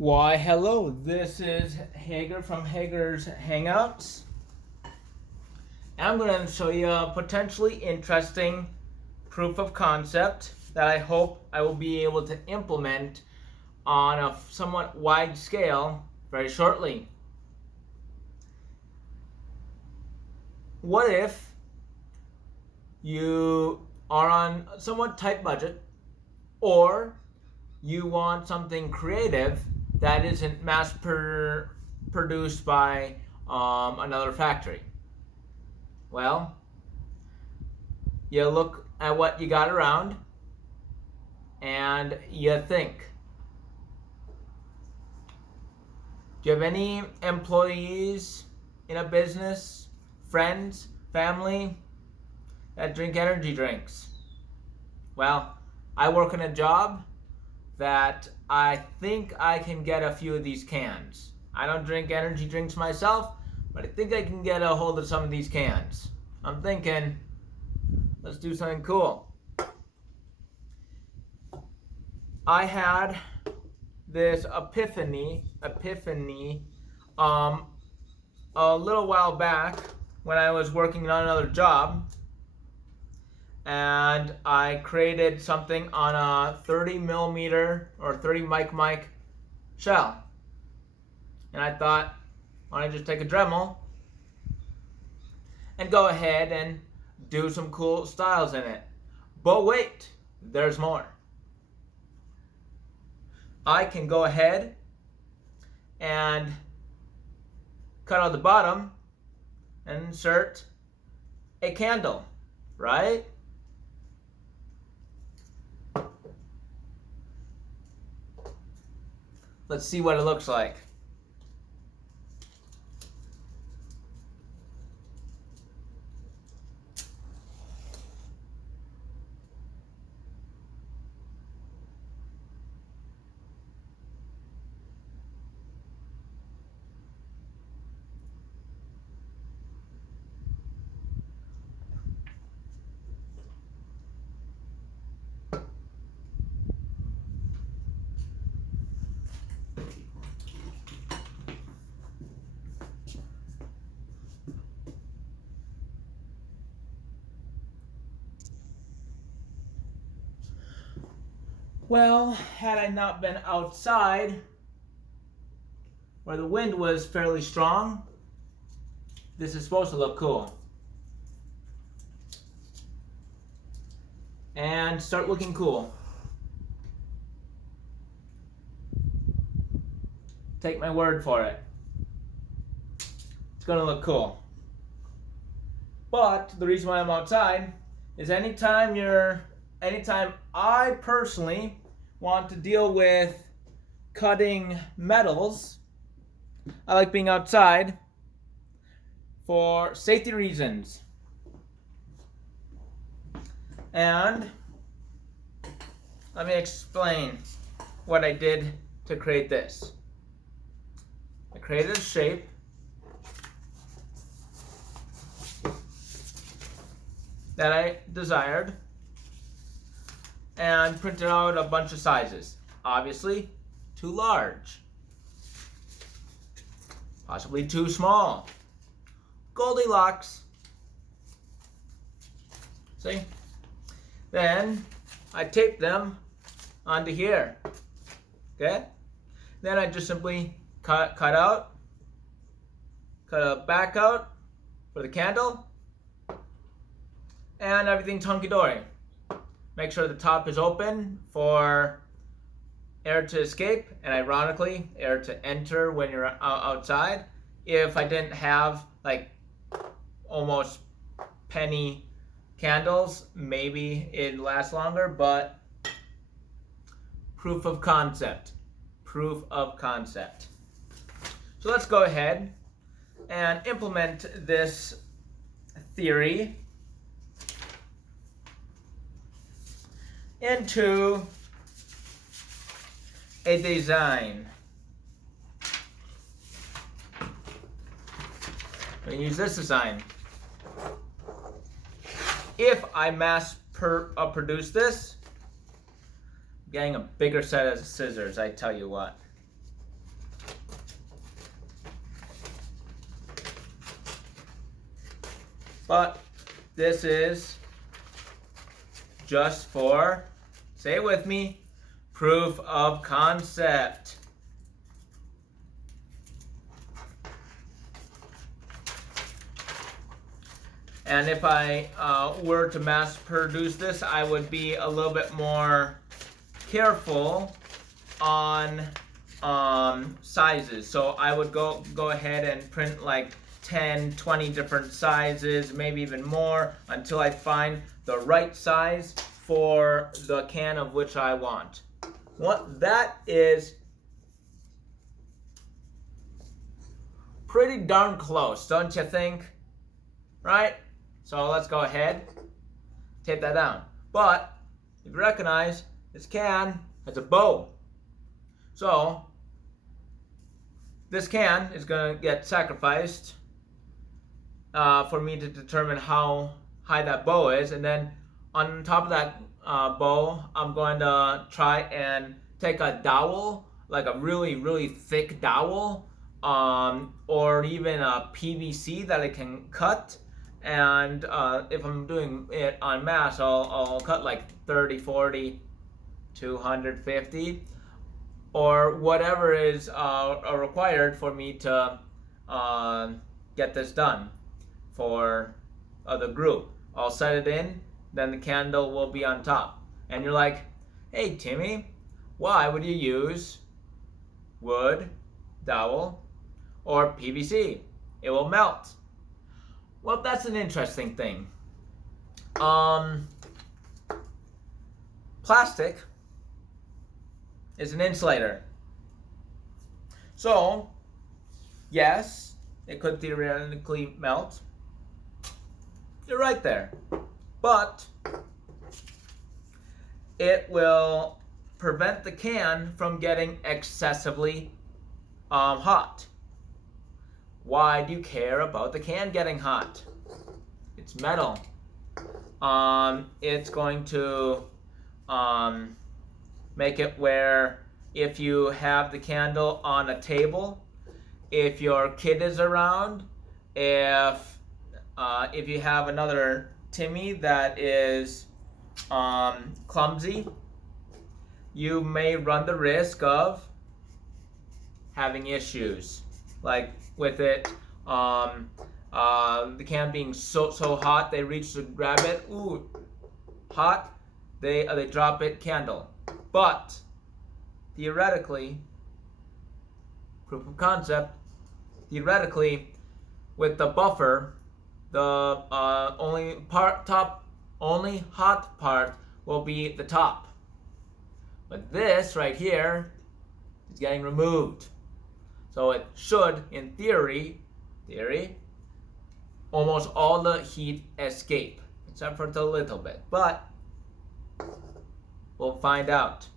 Why, hello, this is Hager from Hager's Hangouts. I'm going to show you a potentially interesting proof of concept that I hope I will be able to implement on a somewhat wide scale very shortly. What if you are on a somewhat tight budget, or you want something creative that isn't produced by another factory? Well, you look at what you got around and you think, do you have any employees in a business, friends, family that drink energy drinks? Well, I work in a job that I think I can get a few of these cans. I don't drink energy drinks myself, but I think I can get a hold of some of these cans. I'm thinking, let's do something cool. I had this epiphany a little while back when I was working on another job, and I created something on a 30 millimeter or 30 mic shell. And I thought, why don't I just take a Dremel and go ahead and do some cool styles in it. But wait, there's more. I can go ahead and cut out the bottom and insert a candle, right? Let's see what it looks like. Well, had I not been outside where the wind was fairly strong, this is supposed to look cool. And start looking cool. Take my word for it. It's gonna look cool. But the reason why I'm outside is anytime I personally want to deal with cutting metals, I like being outside for safety reasons. And let me explain what I did to create this. I created a shape that I desired and printed out a bunch of sizes. Obviously, too large, possibly too small. Goldilocks. See? Then I taped them onto here. Okay? Then I just simply cut a back out for the candle, and everything's hunky-dory. Make sure the top is open for air to escape, and ironically, air to enter when you're outside. If I didn't have like almost penny candles, maybe it'd last longer, but proof of concept. Proof of concept. So let's go ahead and implement this theory into a design. I'm going to use this design. If I mass produce this, I'm getting a bigger set of scissors, I tell you what. But this is just for, say it with me, proof of concept. And if I were to mass produce this, I would be a little bit more careful on sizes. So I would go ahead and print like 10, 20 different sizes, maybe even more, until I find the right size for the can of which I want. That is pretty darn close, don't you think? Right? So let's go ahead, tape that down. But if you recognize, this can has a bow. So this can is going to get sacrificed for me to determine how high that bow is. And then on top of that bow, I'm going to try and take a dowel, like a really, really thick dowel, or even a PVC that I can cut. And if I'm doing it on mass, I'll cut like 30, 40, 250, or whatever is required for me to get this done for the group. I'll set it in, then the candle will be on top. And you're like, hey Timmy, why would you use wood, dowel, or PVC? It will melt. Well, that's an interesting thing. Plastic is an insulator. So, yes, it could theoretically melt. You're right there. But it will prevent the can from getting excessively hot. Why do you care about the can getting hot? It's metal. It's going to make it where if you have the candle on a table, if your kid is around, if you have another Timmy that is clumsy, you may run the risk of having issues. Like with it, the can being so hot, they reach to grab it. Ooh, hot. They drop it. Candle. But theoretically, proof of concept. Theoretically, with the buffer, the only hot part will be the top. But this right here is getting removed. So it should, in theory, almost all the heat escape, except for a little bit. But we'll find out.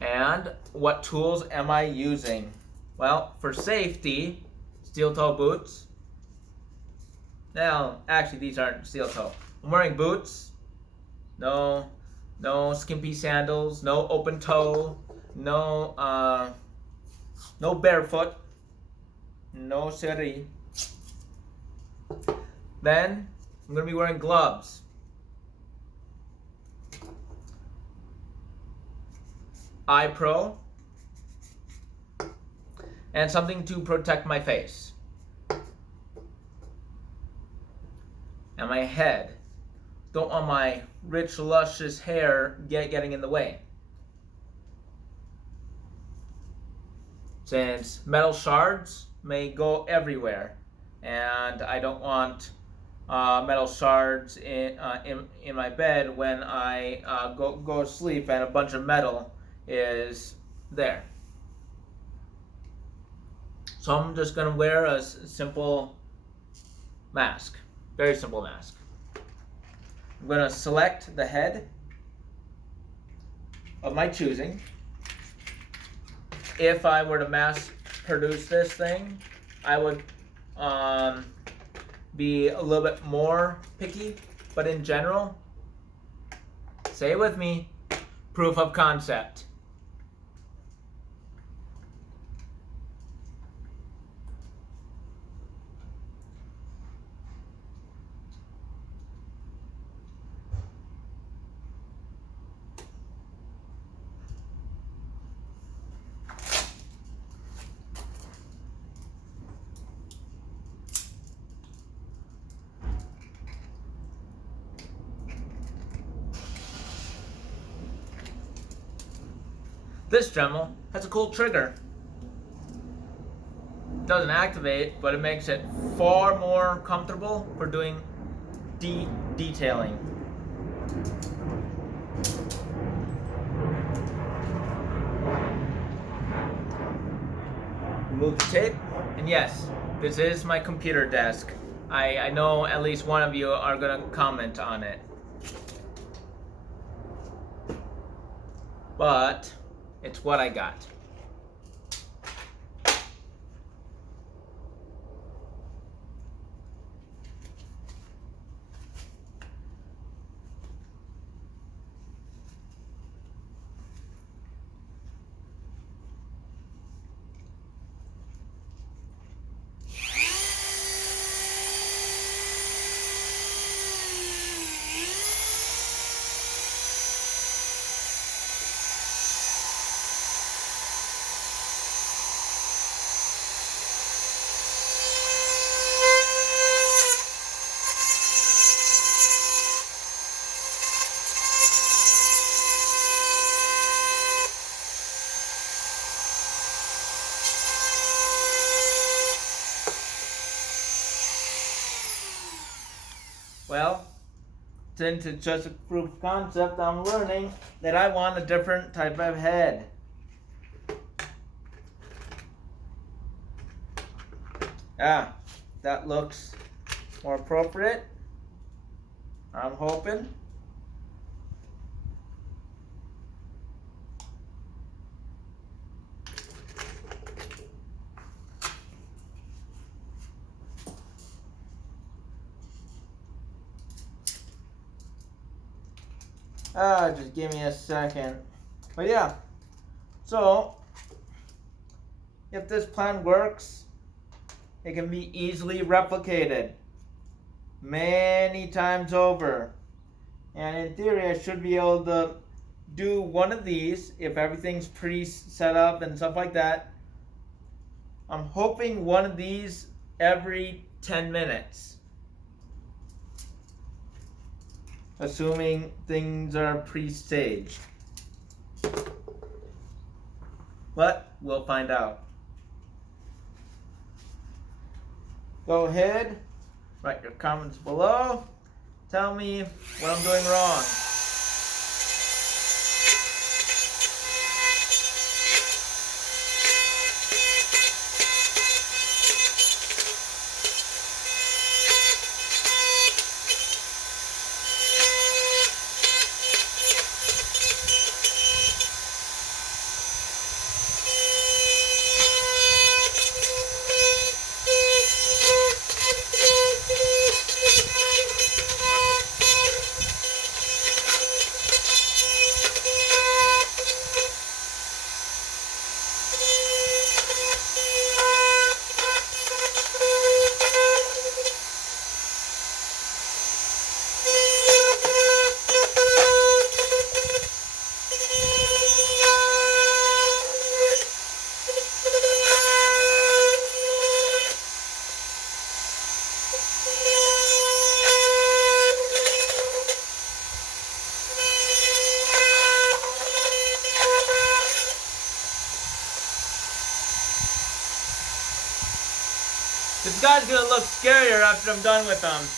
And what tools am I using? Well, for safety, steel toe boots. Now, actually, these aren't steel toe. I'm wearing boots. No skimpy sandals. No open toe. No barefoot. No siri. Then I'm going to be wearing gloves. Eye Pro. And something to protect my face. And my head. Don't want my rich, luscious hair getting in the way. Since metal shards may go everywhere, and I don't want metal shards in my bed when I go to sleep and a bunch of metal is there. So I'm just going to wear a simple mask, very simple mask. I'm going to select the head of my choosing. If I were to mass produce this thing, I would be a little bit more picky, but in general, say it with me, proof of concept. This Dremel has a cool trigger. It doesn't activate, but it makes it far more comfortable for doing detailing. Remove the tape, and yes, this is my computer desk. I know at least one of you are gonna comment on it. But it's what I got. Well, since it's just a proof of concept, I'm learning that I want a different type of head. That looks more appropriate. I'm hoping. Just give me a second. But yeah, so if this plan works, it can be easily replicated many times over. And in theory, I should be able to do one of these if everything's pretty set up and stuff like that. I'm hoping one of these every 10 minutes. Assuming things are pre-staged. But we'll find out. Go ahead, write your comments below. Tell me what I'm doing wrong. This guy's gonna look scarier after I'm done with him.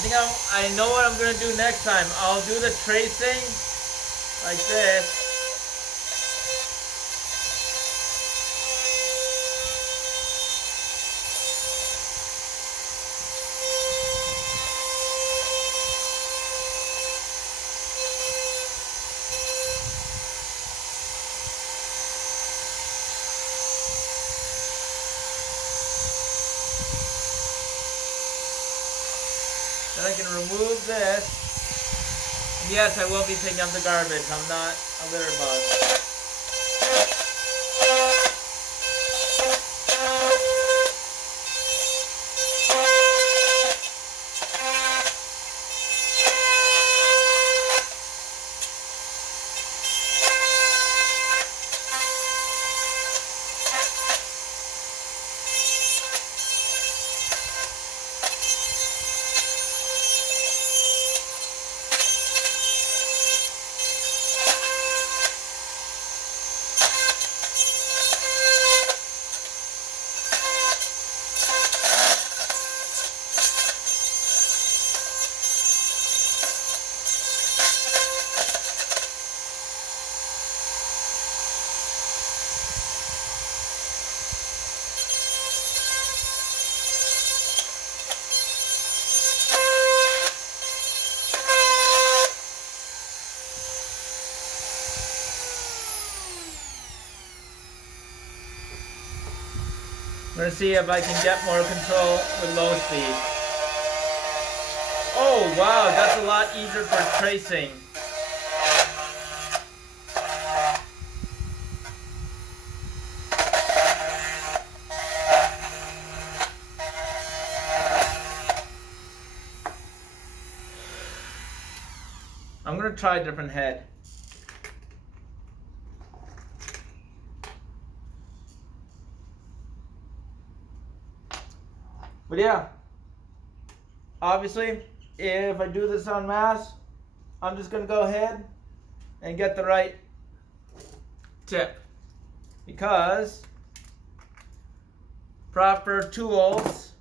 think I know what I'm gonna do next time. I'll do the tracing like this. Then I can remove this. And yes, I will be picking up the garbage. I'm not a litter bug. I'm gonna see if I can get more control with low speed. Oh wow, that's a lot easier for tracing. I'm gonna try a different head. But yeah, obviously, if I do this en masse, I'm just gonna go ahead and get the right tip, because proper tools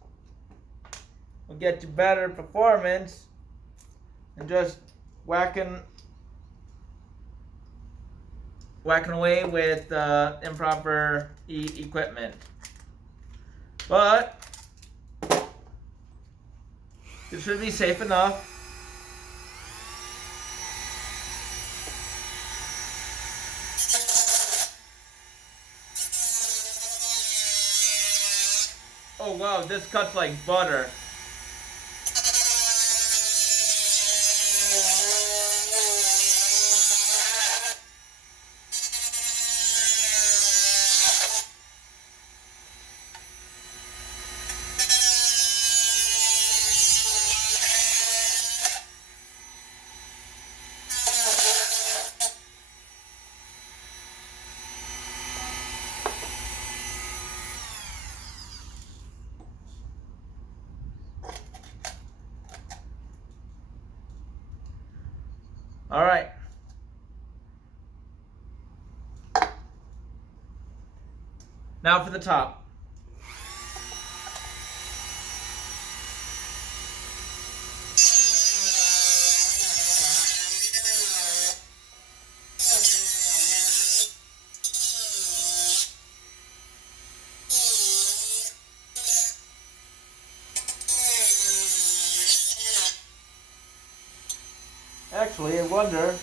will get you better performance than just whacking away with improper equipment. But it should be safe enough. Oh wow, this cuts like butter. All right. Now for the top. Actually, I wonder.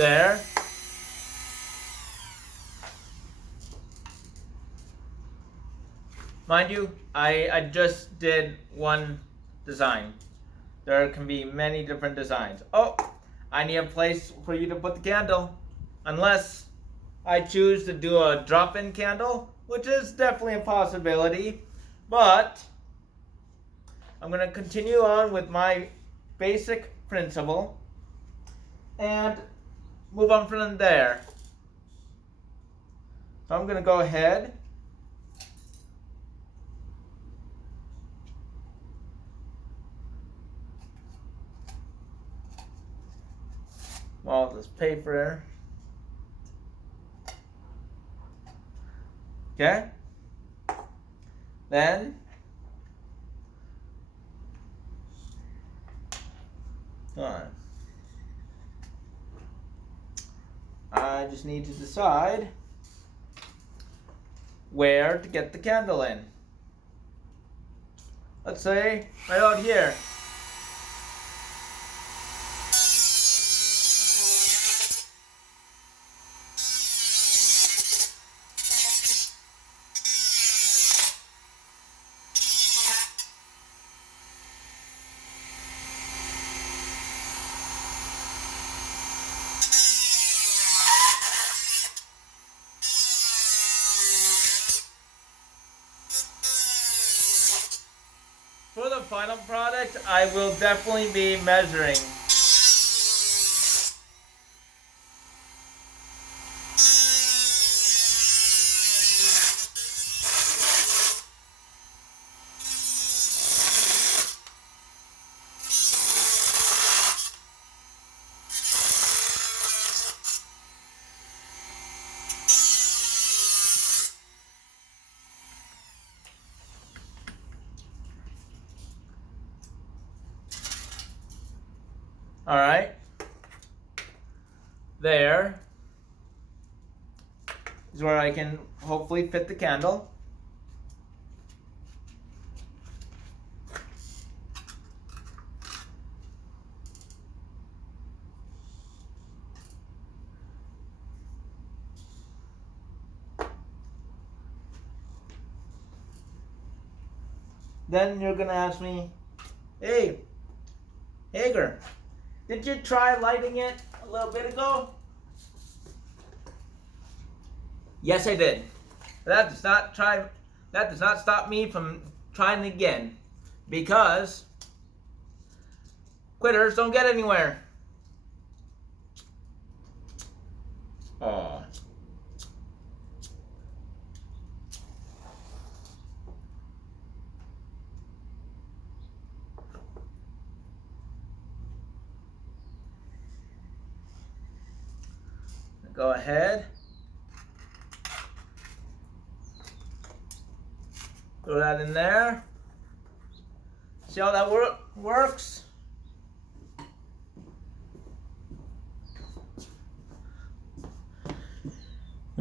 There. Mind you, I just did one design. There can be many different designs. Oh, I need a place for you to put the candle. Unless I choose to do a drop-in candle, which is definitely a possibility. But I'm going to continue on with my basic principle and move on from there. So I'm going to go ahead this paper. Okay. Then I just need to decide where to get the candle in. Let's say right out here. For the final product, I will definitely be measuring. All right. There is where I can hopefully fit the candle. Then you're gonna ask me, hey, Hager, did you try lighting it a little bit ago? Yes, I did. That does not stop me from trying again, because quitters don't get anywhere. Oh. Go ahead. Throw that in there. See how that works?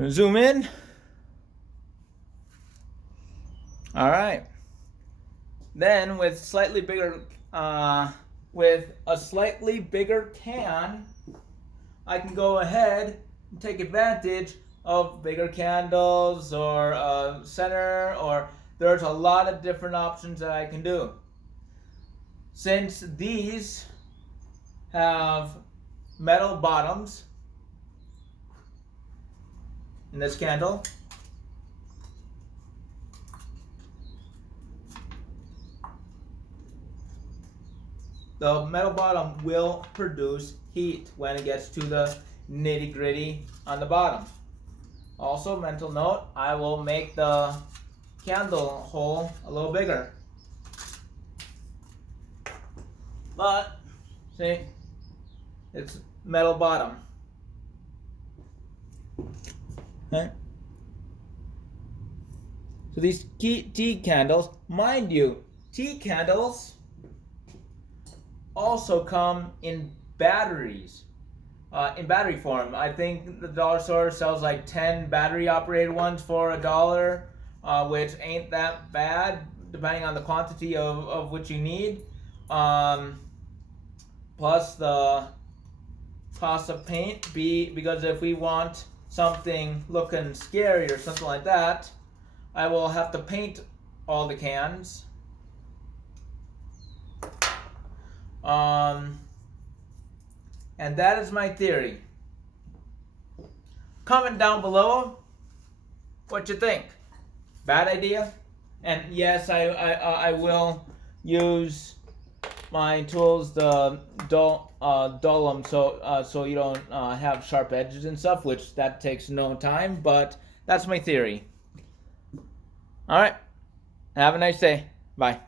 Zoom in. All right. Then with a slightly bigger can, I can go ahead and take advantage of bigger candles or center, or there's a lot of different options that I can do. Since these have metal bottoms in this candle, the metal bottom will produce heat when it gets to the nitty-gritty on the bottom. Also, mental note, I will make the candle hole a little bigger. But, see, it's metal bottom. Okay. So these tea candles, mind you, tea candles also come in batteries. In battery form. I think the dollar store sells like 10 battery operated ones for $1, which ain't that bad depending on the quantity of which you need. Plus the cost of paint. B, because if we want something looking scary or something like that, I will have to paint all the cans. And that is my theory. Comment down below what you think. Bad idea? And yes, I will use my tools to dull them so you don't have sharp edges and stuff, which that takes no time, but that's my theory. All right. Have a nice day. Bye.